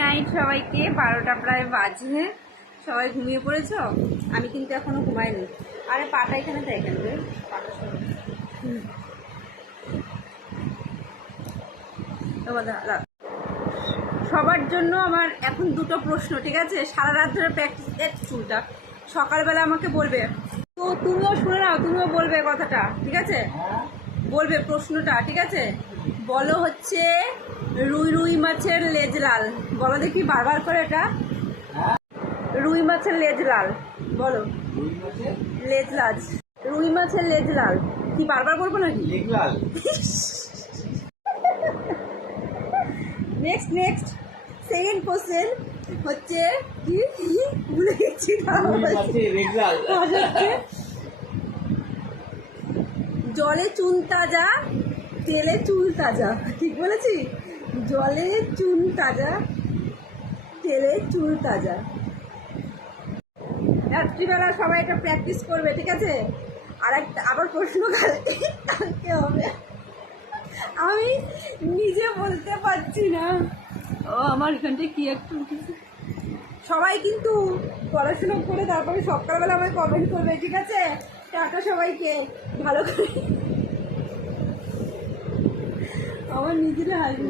Night সবাইকে, বারোটা প্রায় বাজে। সবাই ঘুমিয়ে পড়েছ? আমি কিন্তু এখনও ঘুমাইনি। আরে পাটা এখানে তাই কেন? পাটা। সবার জন্য আমার এখন দুটো প্রশ্ন, ঠিক আছে? সারা রাত ধরে প্র্যাকটিস চুলটা। সকালবেলা আমাকে বলবে, তো তুমিও শুনে নাও, তুমিও বলবে কথাটা, ঠিক আছে? বলবে প্রশ্নটা, ঠিক আছে? বলো হচ্ছে রুই রুই মাছের লেজ লাল। বলো দেখি বারবার করে এটা। রুই মাছের লেজ লাল। বলো। লেজ লাল। রুই মাছের লেজ লাল। কি বারবার বলব নাকি? নেক্সট নেক্সট সেকেন্ড কোশ্চেন হচ্ছে কি? ভুলে গেছি জলে চুন তাজা তেলে চুল তাজা। ঠিক বলেছি? জলে চুন তাজা, তেলে চুল তাজা। রাত্রিবেলা সবাই এটা প্র্যাকটিস করবে, ঠিক আছে? আর একটা আবার প্রশ্ন কালকে হবে। আমি নিজে বলতে পারছি না। ও, আমার এখানটায় কি একটু সবাই কিন্তু পড়াশোনা করে তারপরে সকালবেলা আমায় কমেন্ট করবে, ঠিক আছে? টাকা সবাইকে। ভালো করে আমার নিজেরা হাসি